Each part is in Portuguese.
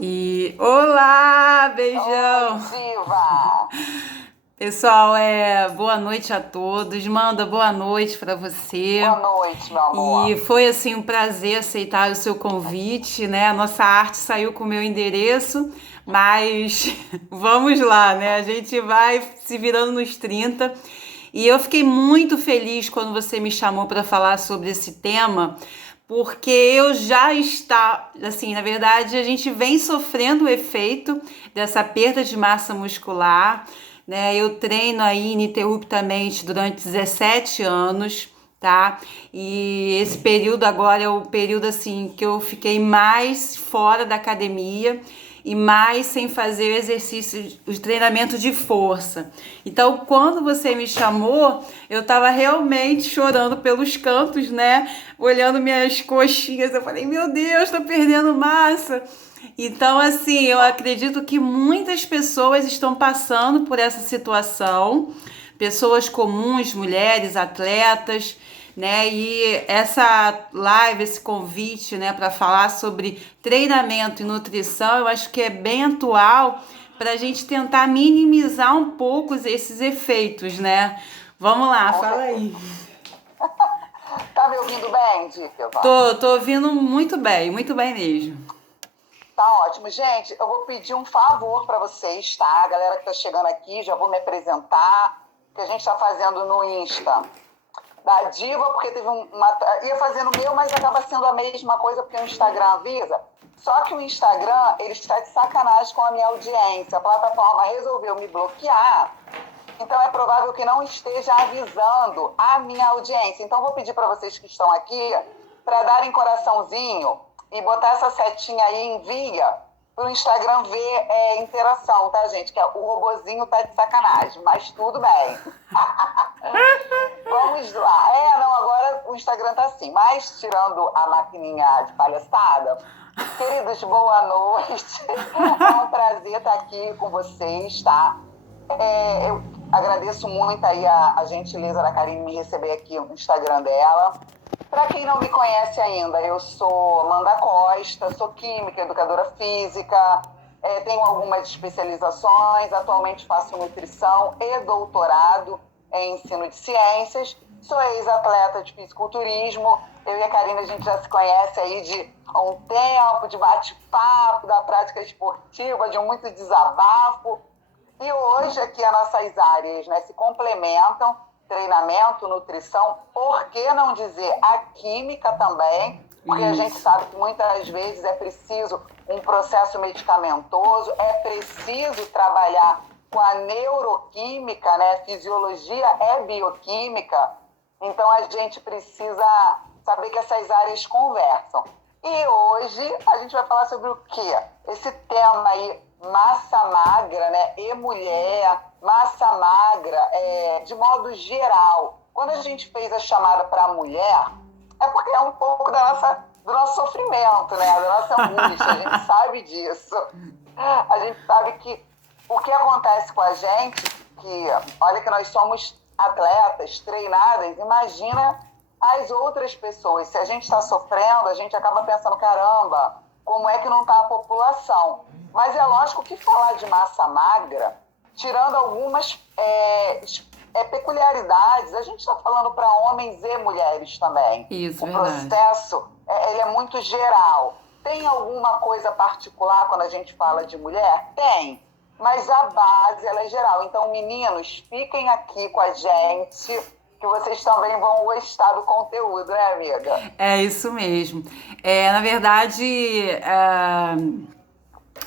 E olá, Oi, beijão! diva! Pessoal, boa noite a todos. Manda boa noite para Boa você. noite, meu E amor. foi assim um prazer aceitar o seu convite, né? A nossa arte saiu com o meu endereço, mas vamos lá, né? A gente vai se virando nos 30. E eu fiquei muito feliz quando você me chamou para falar sobre esse tema, porque eu já está, assim, na verdade, a gente vem sofrendo o efeito dessa perda de massa muscular, né? Eu treino aí ininterruptamente durante 17 anos, tá? E esse período agora é o período assim que eu fiquei mais fora da academia e mais sem fazer exercício, os treinamentos de força. Então, quando você me chamou, eu tava realmente chorando pelos cantos, né? Olhando minhas coxinhas, eu falei: "Meu Deus, tô perdendo massa". Então, assim, eu acredito que muitas pessoas estão passando por essa situação, pessoas comuns, mulheres, atletas, né? E essa live, esse convite, né, para falar sobre treinamento e nutrição, eu acho que é bem atual para a gente tentar minimizar um pouco esses efeitos, né? Vamos lá, Com fala aí. certeza. Tá me ouvindo bem, diva? Tô ouvindo muito bem mesmo. Tá ótimo. Gente, eu vou pedir um favor para vocês, tá? A galera que tá chegando aqui, já vou me apresentar, que a gente tá fazendo no Insta da Diva, porque teve uma. Ia fazendo o meu, mas acaba sendo a mesma coisa, porque o Instagram avisa. Só que o Instagram, ele está de sacanagem com a minha audiência. A plataforma resolveu me bloquear. Então é provável que não esteja avisando a minha audiência. Então vou pedir para vocês que estão aqui para darem coraçãozinho e botar essa setinha aí em envia para o Instagram ver interação, tá, gente? Que o robozinho tá de sacanagem, mas tudo bem. Vamos lá. Não, agora o Instagram tá assim. Mas tirando a maquininha de palhaçada, queridos, boa noite. É um prazer estar aqui com vocês, tá? Eu agradeço muito aí a gentileza da Karine me receber aqui no Instagram dela. Para quem não me conhece ainda, eu sou Amanda Costa, sou química, educadora física, tenho algumas especializações, atualmente faço nutrição e doutorado em ensino de ciências, sou ex-atleta de fisiculturismo, eu e a Karine a gente já se conhece aí de um tempo, de bate-papo, da prática esportiva, de muito desabafo, e hoje aqui as nossas áreas, né, se complementam, treinamento, nutrição, por que não dizer a química também? Porque a gente Isso. sabe que muitas vezes é preciso um processo medicamentoso, é preciso trabalhar com a neuroquímica, né? Fisiologia é bioquímica, então a gente precisa saber que essas áreas conversam. E hoje a gente vai falar sobre o quê? Esse tema aí, massa magra, né? E mulher, massa magra, de modo geral. Quando a gente fez a chamada para a mulher, é porque é um pouco do nosso sofrimento, né? Da nossa angústia, a gente sabe disso. A gente sabe que o que acontece com a gente, que olha que nós somos atletas, treinadas, imagina as outras pessoas. Se a gente está sofrendo, a gente acaba pensando, caramba, como é que não está a população? Mas é lógico que falar de massa magra, tirando algumas peculiaridades, a gente está falando para homens e mulheres também. Isso, O verdade. processo ele é muito geral. Tem alguma coisa particular quando a gente fala de mulher? Tem. Mas a base ela é geral. Então, meninos, fiquem aqui com a gente, que vocês também vão gostar do conteúdo, né, amiga? É isso mesmo. Na verdade,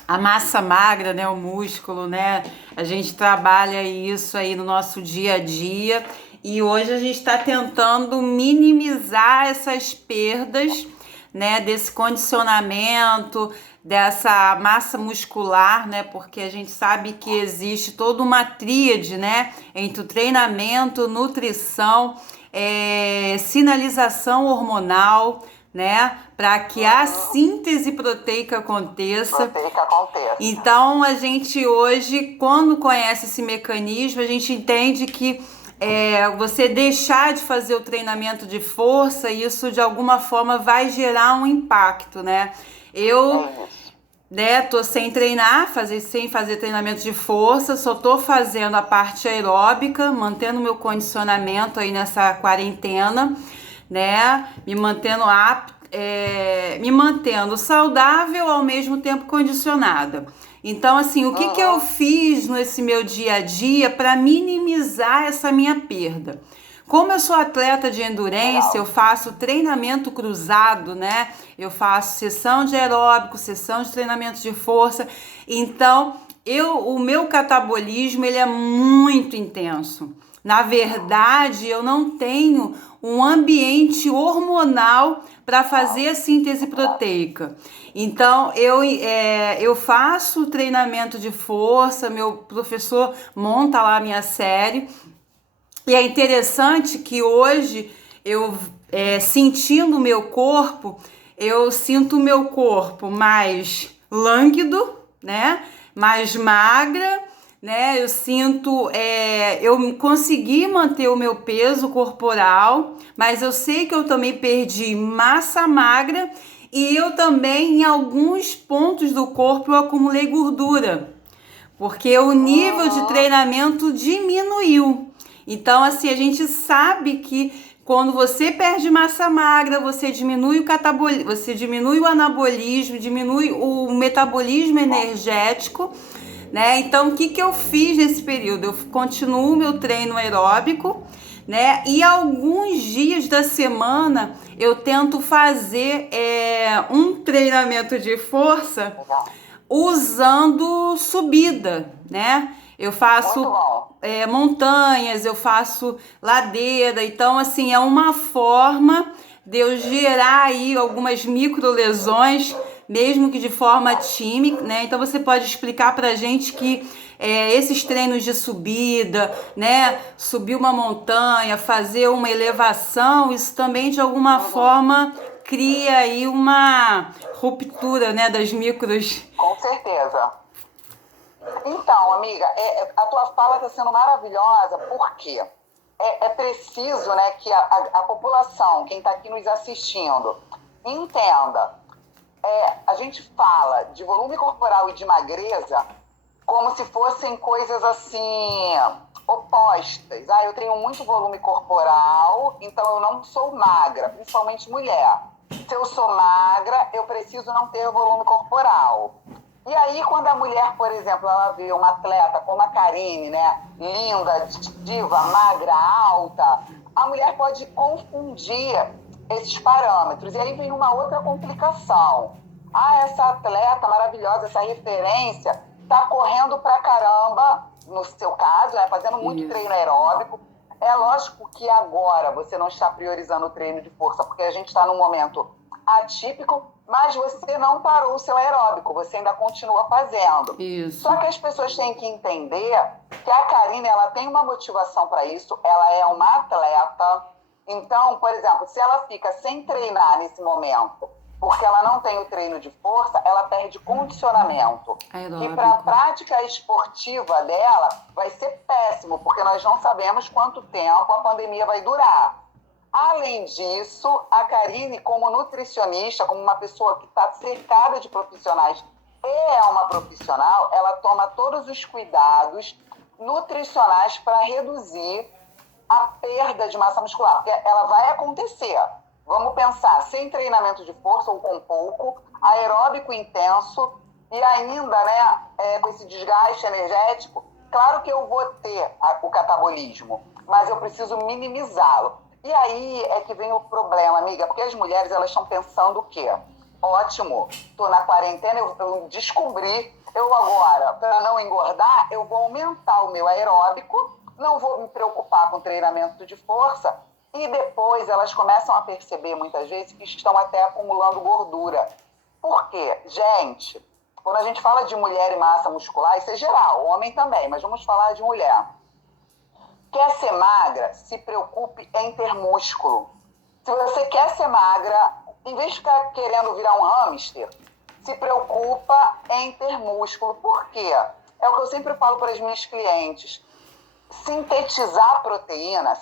a massa magra, né, o músculo, né, a gente trabalha isso aí no nosso dia a dia e hoje a gente está tentando minimizar essas perdas, né, desse condicionamento, dessa massa muscular, né, porque a gente sabe que existe toda uma tríade, né, entre o treinamento, nutrição, sinalização hormonal, né? Para que a Uhum. síntese proteica aconteça. Proteica aconteça. Então, a gente hoje, quando conhece esse mecanismo, a gente entende que você deixar de fazer o treinamento de força, isso de alguma forma vai gerar um impacto, né? É Eu isso. né, tô sem treinar, sem fazer treinamento de força, só tô fazendo a parte aeróbica, mantendo meu condicionamento aí nessa quarentena, né, me mantendo saudável, ao mesmo tempo condicionada. Então, assim, o que que eu fiz nesse meu dia a dia para minimizar essa minha perda? Como eu sou atleta de endurance, eu faço treinamento cruzado, né? Eu faço sessão de aeróbico, sessão de treinamento de força. Então, o meu catabolismo, ele é muito intenso. Na verdade, eu não tenho um ambiente hormonal para fazer a síntese proteica. Então, eu faço treinamento de força, meu professor monta lá a minha série. E é interessante que hoje eu, sentindo o meu corpo, eu sinto o meu corpo mais lânguido, né? Mais magra, né? Eu consegui manter o meu peso corporal, mas eu sei que eu também perdi massa magra e eu também, em alguns pontos do corpo, eu acumulei gordura, porque o nível de treinamento diminuiu. Então, assim, a gente sabe que quando você perde massa magra, você diminui o catabolismo, você diminui o anabolismo, diminui o metabolismo energético, né? Então, o que que eu fiz nesse período? Eu continuo meu treino aeróbico, né? E alguns dias da semana eu tento fazer um treinamento de força usando subida, né? Eu faço montanhas, eu faço ladeira, então assim, é uma forma de eu gerar aí algumas microlesões, mesmo que de forma tímica, né? Então você pode explicar pra gente que esses treinos de subida, né? Subir uma montanha, fazer uma elevação, isso também de alguma forma cria aí uma ruptura, né, das micros. Com certeza. Então, amiga, a tua fala está sendo maravilhosa, porque é preciso, né, que a população, quem está aqui nos assistindo, entenda. A gente fala de volume corporal e de magreza como se fossem coisas assim opostas. Eu tenho muito volume corporal, então eu não sou magra, principalmente mulher. Se eu sou magra, eu preciso não ter volume corporal. E aí, quando a mulher, por exemplo, ela vê uma atleta como a Karine, né, linda, diva, magra, alta, a mulher pode confundir esses parâmetros. E aí vem uma outra complicação. Essa atleta maravilhosa, essa referência, tá correndo pra caramba, no seu caso, né, fazendo muito treino aeróbico. É lógico que agora você não está priorizando o treino de força, porque a gente está num momento atípico, mas você não parou o seu aeróbico, você ainda continua fazendo. Isso. Só que as pessoas têm que entender que a Karine, ela tem uma motivação para isso, ela é uma atleta. Então, por exemplo, se ela fica sem treinar nesse momento, porque ela não tem o treino de força, ela perde condicionamento. Aeróbico. E para a prática esportiva dela, vai ser péssimo, porque nós não sabemos quanto tempo a pandemia vai durar. Além disso, a Karine, como nutricionista, como uma pessoa que está cercada de profissionais e é uma profissional, ela toma todos os cuidados nutricionais para reduzir a perda de massa muscular, porque ela vai acontecer. Vamos pensar, sem treinamento de força ou com pouco, aeróbico intenso e ainda, né, com esse desgaste energético, claro que eu vou ter o catabolismo, mas eu preciso minimizá-lo. E aí é que vem o problema, amiga, porque as mulheres, elas estão pensando o quê? Ótimo, tô na quarentena, eu descobri, eu agora, para não engordar, eu vou aumentar o meu aeróbico, não vou me preocupar com treinamento de força, e depois elas começam a perceber, muitas vezes, que estão até acumulando gordura. Por quê? Gente, quando a gente fala de mulher e massa muscular, isso é geral, homem também, mas vamos falar de mulher. Quer ser magra, se preocupe em ter músculo. Se você quer ser magra, em vez de ficar querendo virar um hamster, se preocupa em ter músculo. Por quê? É o que eu sempre falo para as minhas clientes. Sintetizar proteína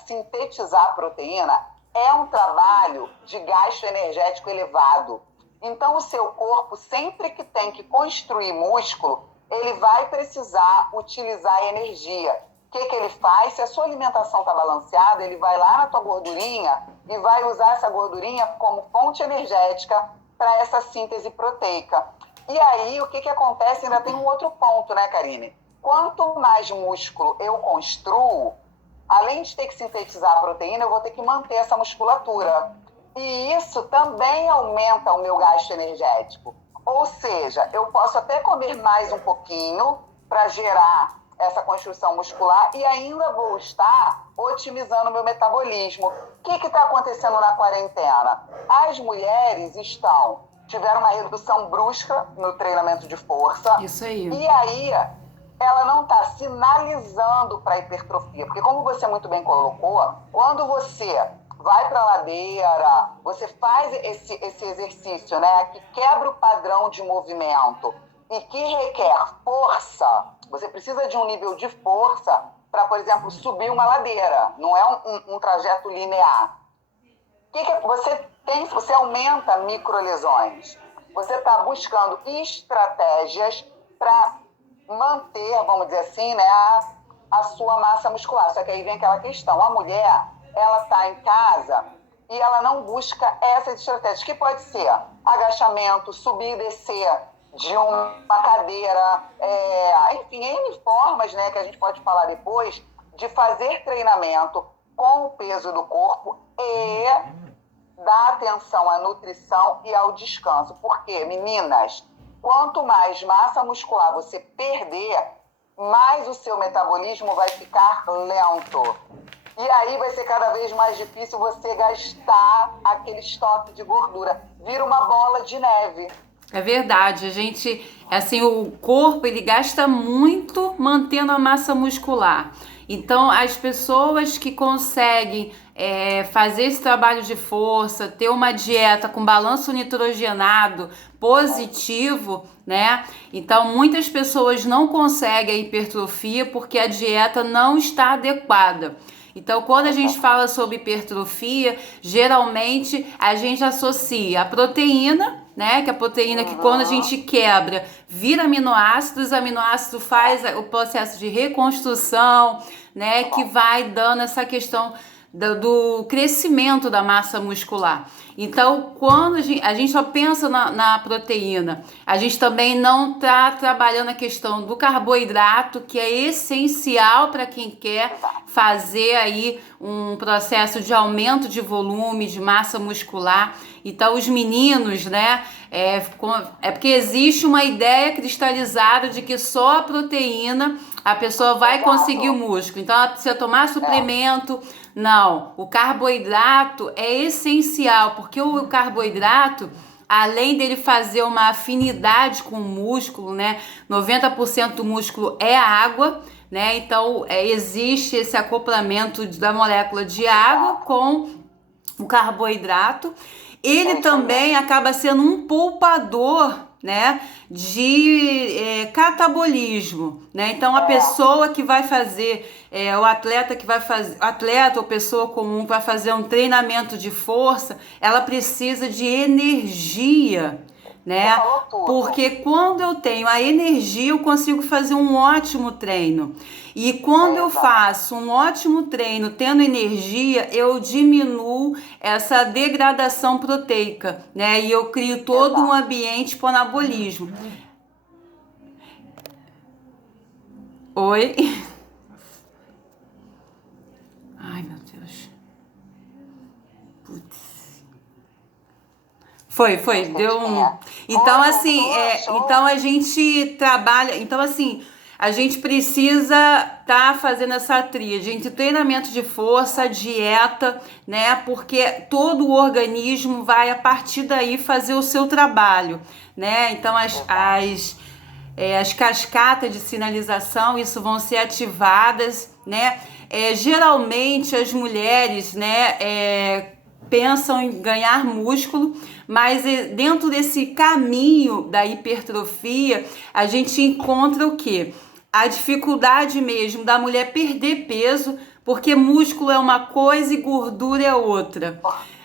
é um trabalho de gasto energético elevado. Então, o seu corpo, sempre que tem que construir músculo, ele vai precisar utilizar energia. O que ele faz? Se a sua alimentação está balanceada, ele vai lá na tua gordurinha e vai usar essa gordurinha como fonte energética para essa síntese proteica. E aí, o que acontece? Ainda tem um outro ponto, né, Karine? Quanto mais músculo eu construo, além de ter que sintetizar a proteína, eu vou ter que manter essa musculatura. E isso também aumenta o meu gasto energético. Ou seja, eu posso até comer mais um pouquinho para gerar essa construção muscular e ainda vou estar otimizando o meu metabolismo. O que está acontecendo na quarentena? As mulheres tiveram uma redução brusca no treinamento de força. Isso aí. E aí ela não está sinalizando para a hipertrofia. Porque como você muito bem colocou, quando você vai para a ladeira, você faz esse exercício, né, que quebra o padrão de movimento e que requer força, você precisa de um nível de força para, por exemplo, subir uma ladeira, não é um trajeto linear. Você aumenta microlesões, você está buscando estratégias para manter, vamos dizer assim, né, a sua massa muscular. Só que aí vem aquela questão, a mulher, ela está em casa e ela não busca essas estratégias, que pode ser agachamento, subir e descer de uma cadeira, enfim, N formas, né, que a gente pode falar depois, de fazer treinamento com o peso do corpo e dar atenção à nutrição e ao descanso. Porque, meninas, quanto mais massa muscular você perder, mais o seu metabolismo vai ficar lento. E aí vai ser cada vez mais difícil você gastar aquele estoque de gordura. Vira uma bola de neve. É verdade, a gente, assim, o corpo, ele gasta muito mantendo a massa muscular. Então, as pessoas que conseguem fazer esse trabalho de força, ter uma dieta com balanço nitrogenado positivo, né? Então, muitas pessoas não conseguem a hipertrofia porque a dieta não está adequada. Então, quando a gente fala sobre hipertrofia, geralmente a gente associa a proteína, né? Que a proteína que quando a gente quebra, vira aminoácidos, o aminoácido faz o processo de reconstrução, né? Que vai dando essa questão do crescimento da massa muscular. Então, quando a gente só pensa na proteína, a gente também não está trabalhando a questão do carboidrato, que é essencial para quem quer fazer aí um processo de aumento de volume, de massa muscular. Então, os meninos, né, é porque existe uma ideia cristalizada de que só a proteína a pessoa vai conseguir o músculo. Então, ela precisa tomar suplemento. Não, o carboidrato é essencial, porque o carboidrato, além dele fazer uma afinidade com o músculo, né, 90% do músculo é água, né, então existe esse acoplamento da molécula de água com o carboidrato. Ele também acaba sendo um poupador, né, de catabolismo, né? Então a pessoa que vai fazer, o atleta ou pessoa comum que vai fazer um treinamento de força, ela precisa de energia, né? Porque quando eu tenho a energia, eu consigo fazer um ótimo treino. E quando eu faço um ótimo treino tendo energia, eu diminuo essa degradação proteica, né? E eu crio todo um ambiente para o anabolismo. Oi? Ai, meu Deus. Putz. Foi, deu um... Então, assim, então a gente trabalha... Então, assim, a gente precisa estar fazendo essa tríade entre treinamento de força, dieta, né? Porque todo o organismo vai, a partir daí, fazer o seu trabalho, né? Então, as cascatas de sinalização, isso vão ser ativadas, né? Geralmente, as mulheres, né, pensam em ganhar músculo, mas dentro desse caminho da hipertrofia, a gente encontra o quê? A dificuldade mesmo da mulher perder peso, porque músculo é uma coisa e gordura é outra.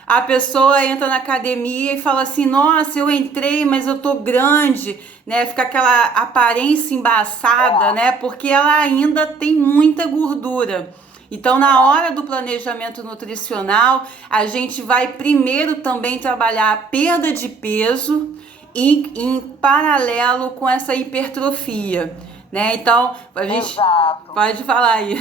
a pessoa entra na academia e fala assim, nossa, eu entrei, mas eu tô grande, né? Fica aquela aparência embaçada, né? Porque ela ainda tem muita gordura. Então, na hora do planejamento nutricional, a gente vai primeiro também trabalhar a perda de peso em paralelo com essa hipertrofia, né? Então, a gente Exato. pode falar aí.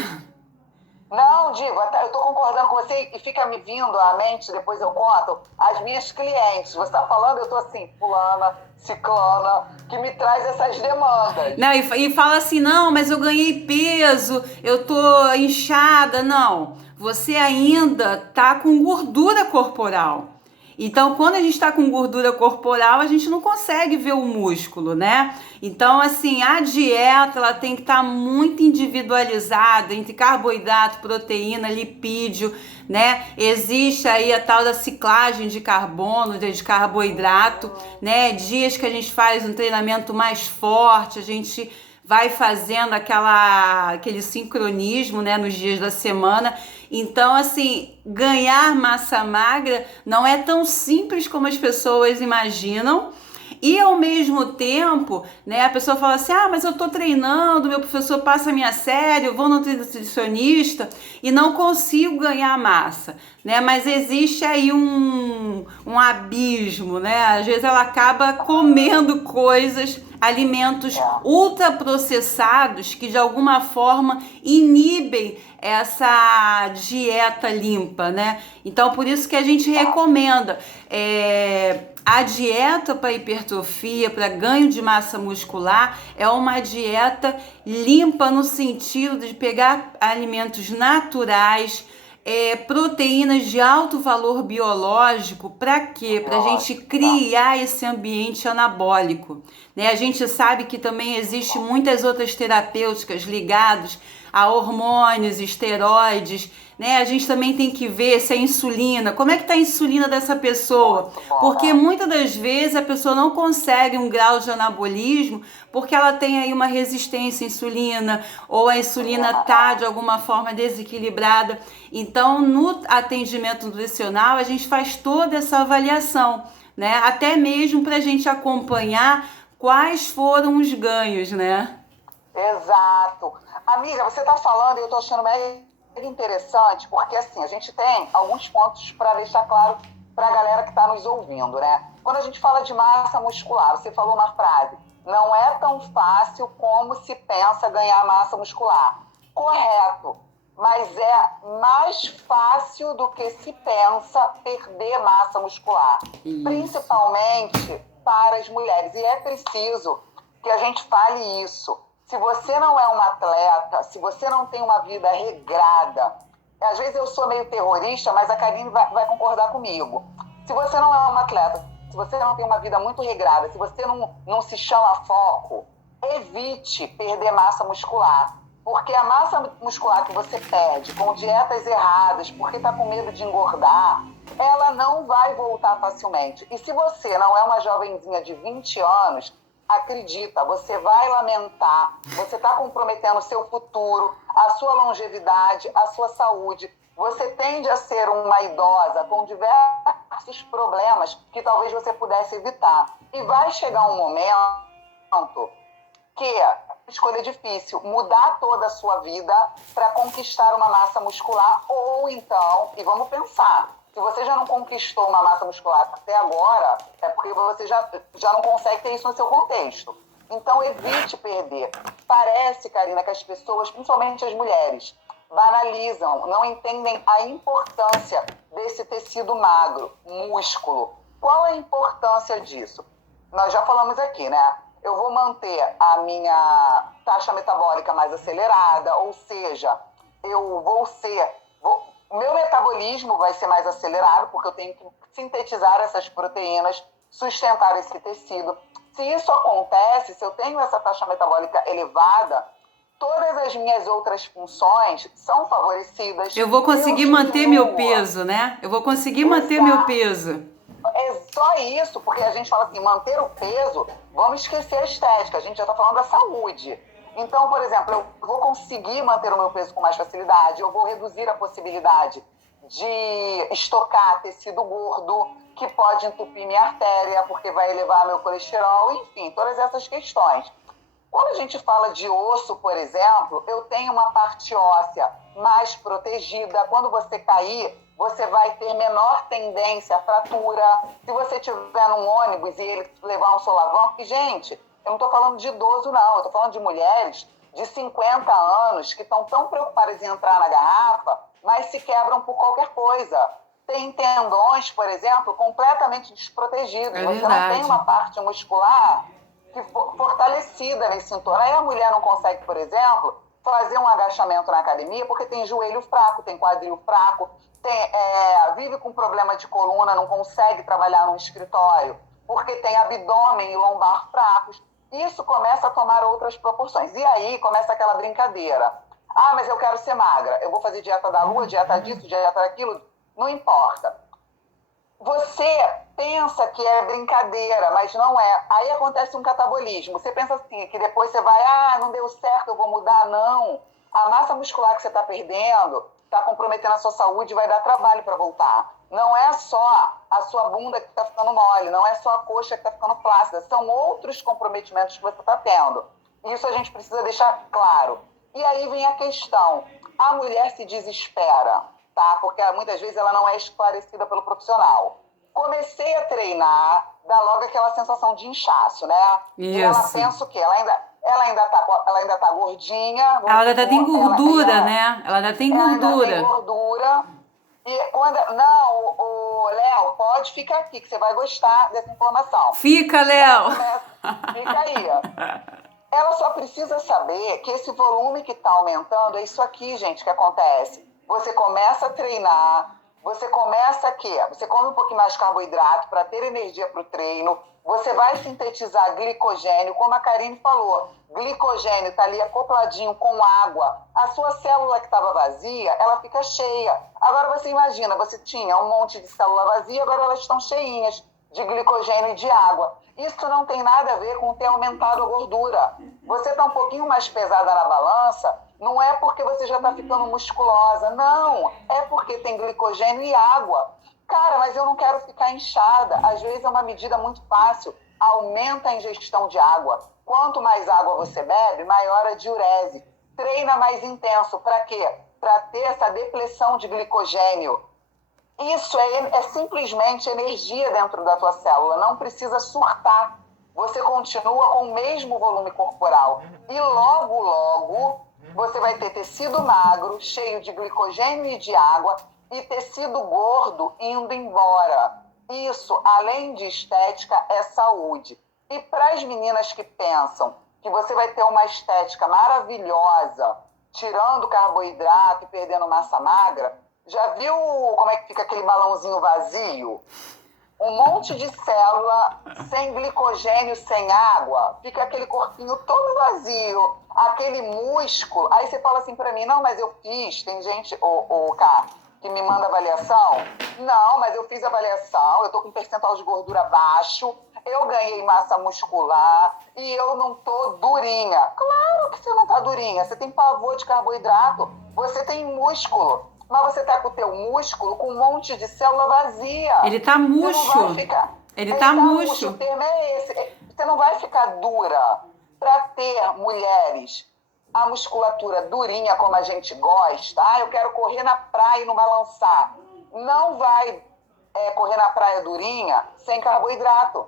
Não, digo, eu estou concordando com você e fica me vindo à mente, depois eu conto, as minhas clientes. Você está falando, eu estou assim, fulana, ciclana, que me traz essas demandas. Não, e fala assim, não, mas eu ganhei peso, eu tô inchada. Não, você ainda tá com gordura corporal. Então, quando a gente está com gordura corporal, a gente não consegue ver o músculo, né? Então, assim, a dieta ela tem que estar muito individualizada entre carboidrato, proteína, lipídio, né? Existe aí a tal da ciclagem de carbono, de carboidrato, né? Dias que a gente faz um treinamento mais forte, a gente vai fazendo aquele sincronismo, né, nos dias da semana. Então, assim, ganhar massa magra não é tão simples como as pessoas imaginam. E ao mesmo tempo, né, a pessoa fala assim, mas eu tô treinando, meu professor passa a minha série, eu vou no nutricionista e não consigo ganhar massa, né? Mas existe aí um abismo, né? Às vezes ela acaba comendo coisas, alimentos ultraprocessados que de alguma forma inibem essa dieta limpa, né? Então, por isso que a gente recomenda a dieta para hipertrofia, para ganho de massa muscular, é uma dieta limpa no sentido de pegar alimentos naturais, proteínas de alto valor biológico, para quê? Para a gente criar esse ambiente anabólico, né? A gente sabe que também existe muitas outras terapêuticas ligadas a hormônios, esteroides, né? A gente também tem que ver se a insulina, como é que está a insulina dessa pessoa, porque muitas das vezes a pessoa não consegue um grau de anabolismo porque ela tem aí uma resistência à insulina ou a insulina está de alguma forma desequilibrada. Então, no atendimento nutricional, a gente faz toda essa avaliação, né? Até mesmo para a gente acompanhar quais foram os ganhos, né? Exato. Amiga, você está falando e eu estou achando mega interessante, porque assim, a gente tem alguns pontos para deixar claro para a galera que está nos ouvindo, né? Quando a gente fala de massa muscular, você falou uma frase, não é tão fácil como se pensa ganhar massa muscular. Correto, mas é mais fácil do que se pensa perder massa muscular. Isso. Principalmente para as mulheres. E é preciso que a gente fale isso. Se você não é uma atleta, se você não tem uma vida regrada, às vezes eu sou meio terrorista, mas a Karine vai concordar comigo. Se você não é uma atleta, se você não tem uma vida muito regrada, se você não se chama foco, evite perder massa muscular. Porque a massa muscular que você perde com dietas erradas, porque está com medo de engordar, ela não vai voltar facilmente. E se você não é uma jovenzinha de 20 anos, acredita, você vai lamentar, você está comprometendo o seu futuro, a sua longevidade, a sua saúde. Você tende a ser uma idosa com diversos problemas que talvez você pudesse evitar. E vai chegar um momento que escolha difícil, mudar toda a sua vida para conquistar uma massa muscular ou então, e vamos pensar, se você já não conquistou uma massa muscular até agora, é porque você já não consegue ter isso no seu contexto. Então, evite perder. Parece, Karina, que as pessoas, principalmente as mulheres, banalizam, não entendem a importância desse tecido magro, músculo. Qual é a importância disso? Nós já falamos aqui, né? Eu vou manter a minha taxa metabólica mais acelerada, ou seja, o meu metabolismo vai ser mais acelerado, porque eu tenho que sintetizar essas proteínas, sustentar esse tecido. Se isso acontece, se eu tenho essa taxa metabólica elevada, todas as minhas outras funções são favorecidas. Eu vou conseguir manter meu peso, né? Eu vou conseguir manter meu peso. É só isso, porque a gente fala assim, manter o peso, vamos esquecer a estética, a gente já está falando da saúde. Então, por exemplo, eu vou conseguir manter o meu peso com mais facilidade, eu vou reduzir a possibilidade de estocar tecido gordo, que pode entupir minha artéria, porque vai elevar meu colesterol, enfim, todas essas questões. Quando a gente fala de osso, por exemplo, eu tenho uma parte óssea mais protegida. Quando você cair, você vai ter menor tendência à fratura. Se você estiver num ônibus e ele levar um solavanco, e, gente, eu não estou falando de idoso, não. Eu estou falando de mulheres de 50 anos que estão tão preocupadas em entrar na garrafa, mas se quebram por qualquer coisa. Tem tendões, por exemplo, completamente desprotegidos. Você não tem uma parte muscular fortalecida nesse cinturão. Aí a mulher não consegue, por exemplo, fazer um agachamento na academia porque tem joelho fraco, tem quadril fraco, vive com problema de coluna, não consegue trabalhar num escritório, porque tem abdômen e lombar fracos. Isso começa a tomar outras proporções. E aí começa aquela brincadeira. Ah, mas eu quero ser magra. Eu vou fazer dieta da lua, dieta disso, dieta daquilo. Não importa. Você pensa que é brincadeira, mas não é. Aí acontece um catabolismo. Você pensa assim, que depois você vai, não deu certo, eu vou mudar. Não. A massa muscular que você está perdendo está comprometendo a sua saúde e vai dar trabalho para voltar. Não é só a sua bunda que está ficando mole, não é só a coxa que está ficando flácida. São outros comprometimentos que você está tendo. Isso a gente precisa deixar claro. E aí vem a questão. A mulher se desespera, tá? Porque muitas vezes ela não é esclarecida pelo profissional. Comecei a treinar, dá logo aquela sensação de inchaço, né? Isso. E ela pensa o quê? Ela ainda tá gordinha. Ela ainda tem gordura, né? Ela ainda tem gordura. Ela ainda tem gordura. E quando... Não, o Léo, pode ficar aqui, que você vai gostar dessa informação. Fica, Léo! Fica aí. Ela só precisa saber que esse volume que está aumentando é isso aqui, gente, que acontece. Você começa a treinar, você começa você come um pouquinho mais de carboidrato para ter energia para o treino, você vai sintetizar glicogênio, como a Karine falou, glicogênio está ali acopladinho com água, a sua célula que estava vazia, ela fica cheia. Agora você imagina, você tinha um monte de célula vazia, agora elas estão cheinhas de glicogênio e de água. Isso não tem nada a ver com ter aumentado a gordura. Você está um pouquinho mais pesada na balança, não é porque você já está ficando musculosa, não. É porque tem glicogênio e água. Cara, mas eu não quero ficar inchada. Às vezes é uma medida muito fácil. Aumenta a ingestão de água. Quanto mais água você bebe, maior a diurese. Treina mais intenso. Para quê? Para ter essa depleção de glicogênio. Isso é simplesmente energia dentro da tua célula. Não precisa surtar. Você continua com o mesmo volume corporal. E logo, logo, você vai ter tecido magro, cheio de glicogênio e de água, e tecido gordo indo embora. Isso, além de estética, é saúde. E para as meninas que pensam que você vai ter uma estética maravilhosa, tirando carboidrato e perdendo massa magra, já viu como é que fica aquele balãozinho vazio? Um monte de célula, sem glicogênio, sem água, fica aquele corpinho todo vazio, aquele músculo. Aí você fala assim pra mim, não, mas eu fiz, tem gente, Cá, que me manda avaliação. Não, mas eu fiz avaliação, eu tô com percentual de gordura baixo, eu ganhei massa muscular e eu não tô durinha. Claro que você não tá durinha, você tem pavor de carboidrato, você tem músculo. Mas você tá com o teu músculo com um monte de célula vazia. Ele tá murcho. Ele tá murcho. O termo é esse. Você não vai ficar dura. Para ter mulheres a musculatura durinha como a gente gosta, eu quero correr na praia e não balançar. Não vai correr na praia durinha sem carboidrato.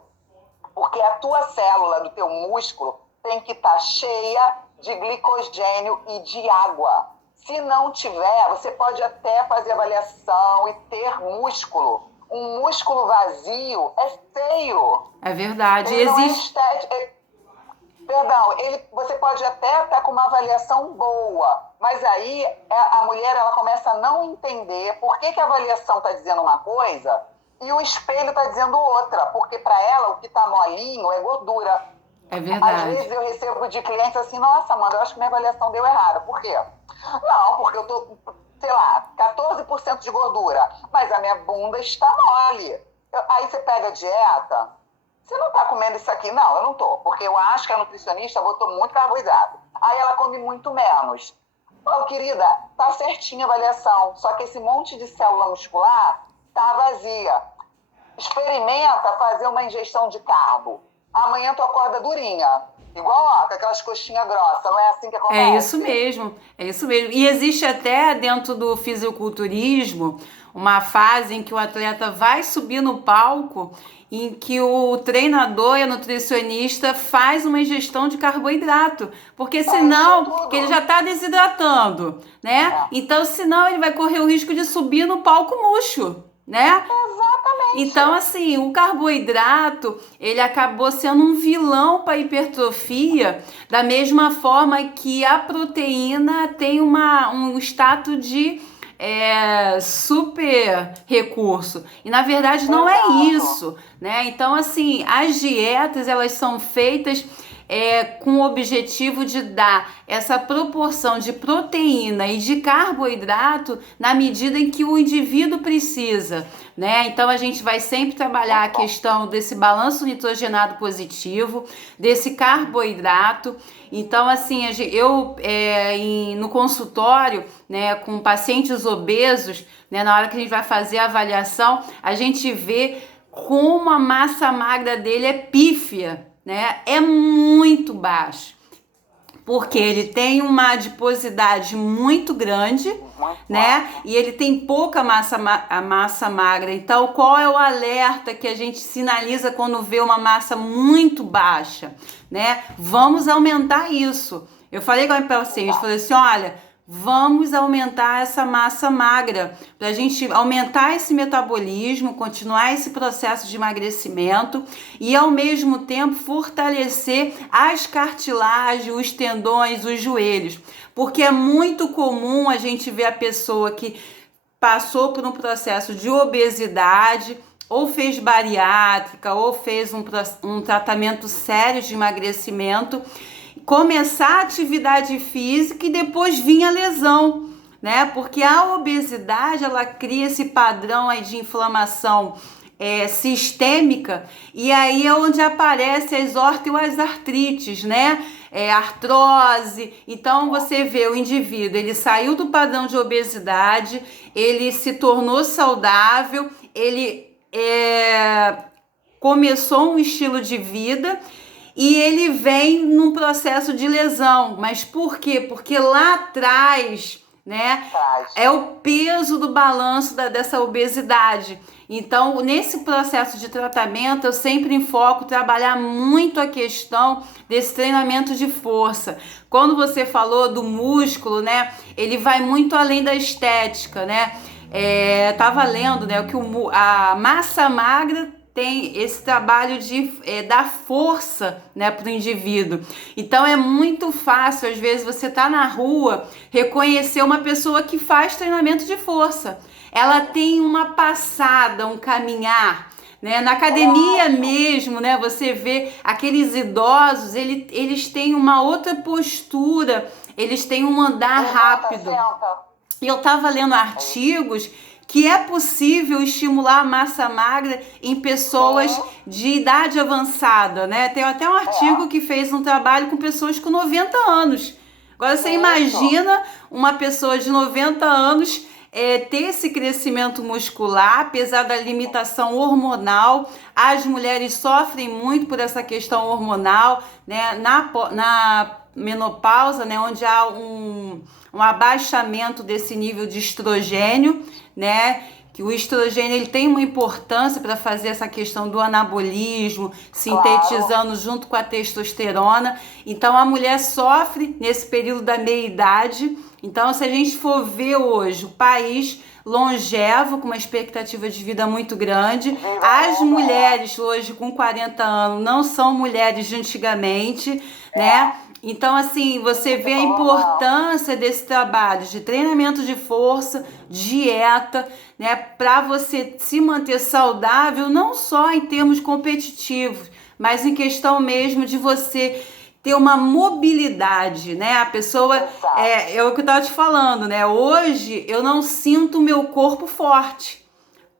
Porque a tua célula do teu músculo tem que estar cheia de glicogênio e de água. Se não tiver, você pode até fazer avaliação e ter músculo. Um músculo vazio é feio. É verdade. Ele não é estético. Você pode até estar com uma avaliação boa, mas aí a mulher ela começa a não entender por que a avaliação está dizendo uma coisa e o espelho está dizendo outra, porque para ela o que está molinho é gordura. É verdade. Às vezes eu recebo de clientes assim, nossa, Amanda, eu acho que minha avaliação deu errado. Por quê? Não, porque eu tô com, 14% de gordura, mas a minha bunda está mole. Aí você pega a dieta, você não tá comendo isso aqui? Não, eu não tô, porque eu acho que a nutricionista botou muito carboidrato. Aí ela come muito menos. Falo, querida, tá certinha a avaliação, só que esse monte de célula muscular tá vazia. Experimenta fazer uma ingestão de carbo. Amanhã tu acorda durinha. Igual, ó, com aquelas coxinhas grossas. Não é assim que acontece? É isso mesmo, é isso mesmo. E existe até dentro do fisiculturismo uma fase em que o atleta vai subir no palco, em que o treinador e a nutricionista faz uma ingestão de carboidrato, porque senão, que ele já está desidratando, né? Então, senão ele vai correr o risco de subir no palco murcho, né? Exatamente. Então, assim, o carboidrato, ele acabou sendo um vilão para a hipertrofia, da mesma forma que a proteína tem um status de super recurso. E, na verdade, não é isso, né? Então, assim, as dietas, elas são feitas com o objetivo de dar essa proporção de proteína e de carboidrato na medida em que o indivíduo precisa, né? Então a gente vai sempre trabalhar a questão desse balanço nitrogenado positivo, desse carboidrato. Então, assim, eu no consultório, né, com pacientes obesos, né, na hora que a gente vai fazer a avaliação, a gente vê como a massa magra dele é pífia, né? É muito baixo, porque ele tem uma adiposidade muito grande, né? E ele tem pouca massa magra. Então, qual é o alerta que a gente sinaliza quando vê uma massa muito baixa, né? Vamos aumentar isso. Eu falei com a paciente, falei assim, olha, vamos aumentar essa massa magra, para a gente aumentar esse metabolismo, continuar esse processo de emagrecimento e, ao mesmo tempo, fortalecer as cartilagens, os tendões, os joelhos. Porque é muito comum a gente ver a pessoa que passou por um processo de obesidade, ou fez bariátrica, ou fez um tratamento sério de emagrecimento, começar a atividade física e depois vir a lesão, né? Porque a obesidade, ela cria esse padrão aí de inflamação sistêmica, e aí é onde aparece as osteoartrites, né? Artrose. Então você vê o indivíduo, ele saiu do padrão de obesidade, ele se tornou saudável, ele começou um estilo de vida e ele vem num processo de lesão. Mas por quê? Porque lá atrás, né, é o peso do balanço dessa obesidade. Então, nesse processo de tratamento, eu sempre enfoco trabalhar muito a questão desse treinamento de força. Quando você falou do músculo, né, ele vai muito além da estética, né? Tava lendo, né, que a massa magra tem esse trabalho de dar força, né, para o indivíduo. Então é muito fácil, às vezes, você tá na rua, reconhecer uma pessoa que faz treinamento de força. Ela tem uma passada, um caminhar, né? Na academia mesmo, né, você vê aqueles idosos, eles têm uma outra postura, eles têm um andar rápido. E eu tava lendo artigos que é possível estimular a massa magra em pessoas de idade avançada, né? Tem até um artigo que fez um trabalho com pessoas com 90 anos. Agora você imagina uma pessoa de 90 anos ter esse crescimento muscular, apesar da limitação hormonal. As mulheres sofrem muito por essa questão hormonal, né? Na menopausa, né? Onde há um abaixamento desse nível de estrogênio, né? Que o estrogênio ele tem uma importância para fazer essa questão do anabolismo, sintetizando junto com a testosterona. Então a mulher sofre nesse período da meia-idade. Então, se a gente for ver hoje o país longevo, com uma expectativa de vida muito grande, as mulheres hoje com 40 anos não são mulheres de antigamente, né? Então, assim, você vê a importância desse trabalho de treinamento de força, dieta, né, para você se manter saudável, não só em termos competitivos, mas em questão mesmo de você ter uma mobilidade, né? A pessoa, é o que eu estava te falando, né? Hoje eu não sinto o meu corpo forte,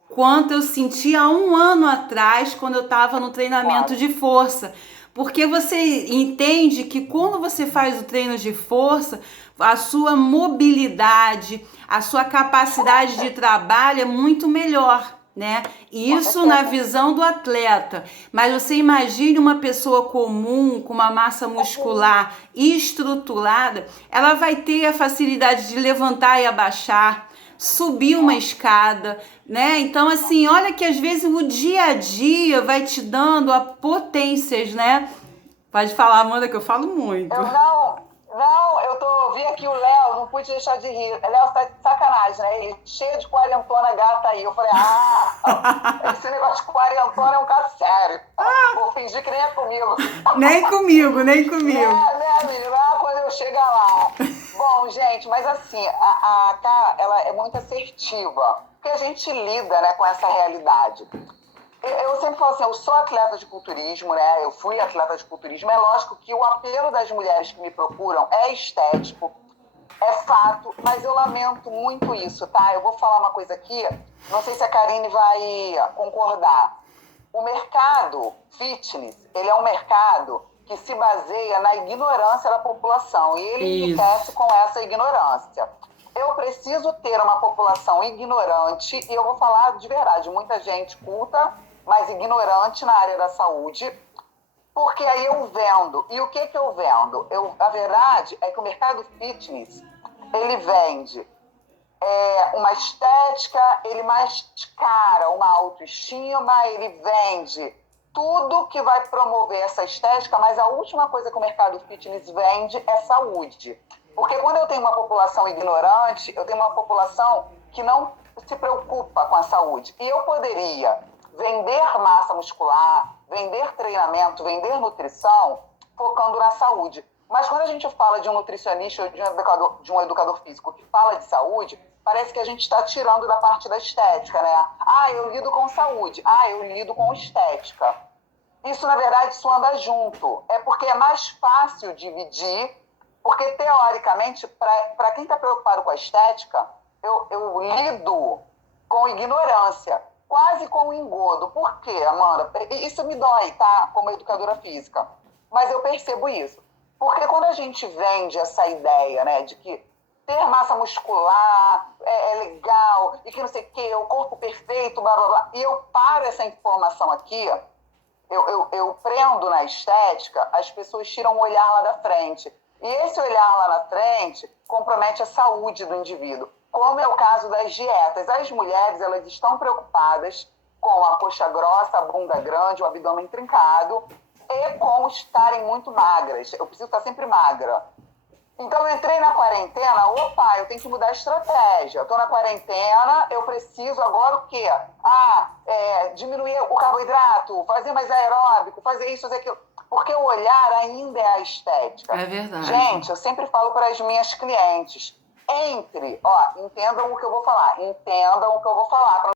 quanto eu sentia há um ano atrás, quando eu estava no treinamento de força. porque você entende que quando você faz o treino de força, a sua mobilidade, a sua capacidade de trabalho é muito melhor, né? Isso na visão do atleta. Mas você imagine uma pessoa comum, com uma massa muscular estruturada, ela vai ter a facilidade de levantar e abaixar, subir uma escada, né? Então, assim, olha que às vezes o dia a dia vai te dando a potências, né? Pode falar, Amanda, que eu falo muito. Eu vi aqui o Léo, não pude deixar de rir. Léo tá de sacanagem, né? Ele cheio de quarentona gata aí. Eu falei, esse negócio de quarentona é um caso sério. Vou fingir que nem é comigo. Nem comigo, nem comigo. Né, menina? Quando eu chegar lá. Bom, gente, mas assim, a Ká, ela é muito assertiva. Porque a gente lida, né, com essa realidade. Eu sempre falo assim, eu sou atleta de culturismo, né? Eu fui atleta de culturismo. É lógico que o apelo das mulheres que me procuram é estético, é fato, mas eu lamento muito isso, tá? Eu vou falar uma coisa aqui, não sei se a Karine vai concordar. O mercado fitness, ele é um mercado que se baseia na ignorância da população e ele enriquece com essa ignorância. Eu preciso ter uma população ignorante, e eu vou falar de verdade, muita gente culta, mas ignorante na área da saúde, porque aí eu vendo. E o que eu vendo? A verdade é que o mercado fitness, ele vende uma estética, ele mascara uma autoestima, ele vende tudo que vai promover essa estética, mas a última coisa que o mercado fitness vende é saúde. Porque quando eu tenho uma população ignorante, eu tenho uma população que não se preocupa com a saúde. E eu poderia vender massa muscular, vender treinamento, vender nutrição, focando na saúde. Mas quando a gente fala de um nutricionista ou de um educador físico que fala de saúde, parece que a gente está tirando da parte da estética, né? Eu lido com saúde. Eu lido com estética. Isso, na verdade, isso anda junto. É porque é mais fácil dividir, porque, teoricamente, para quem está preocupado com a estética, eu lido com ignorância, quase com engodo. Por quê, Amanda? Isso me dói, tá? Como educadora física. Mas eu percebo isso. Porque quando a gente vende essa ideia, né, de que ter massa muscular é legal, e que não sei o quê, o corpo perfeito, blá, blá, blá, e eu paro essa informação aqui, eu prendo na estética, as pessoas tiram o olhar lá da frente. E esse olhar lá na frente compromete a saúde do indivíduo, como é o caso das dietas. As mulheres, elas estão preocupadas com a coxa grossa, a bunda grande, o abdômen trincado e com estarem muito magras. Eu preciso estar sempre magra. Então, eu entrei na quarentena, eu tenho que mudar a estratégia. Eu estou na quarentena, eu preciso agora o quê? Diminuir o carboidrato, fazer mais aeróbico, fazer isso, fazer aquilo. Porque o olhar ainda é a estética. É verdade. Gente, eu sempre falo para as minhas clientes, entendam o que eu vou falar,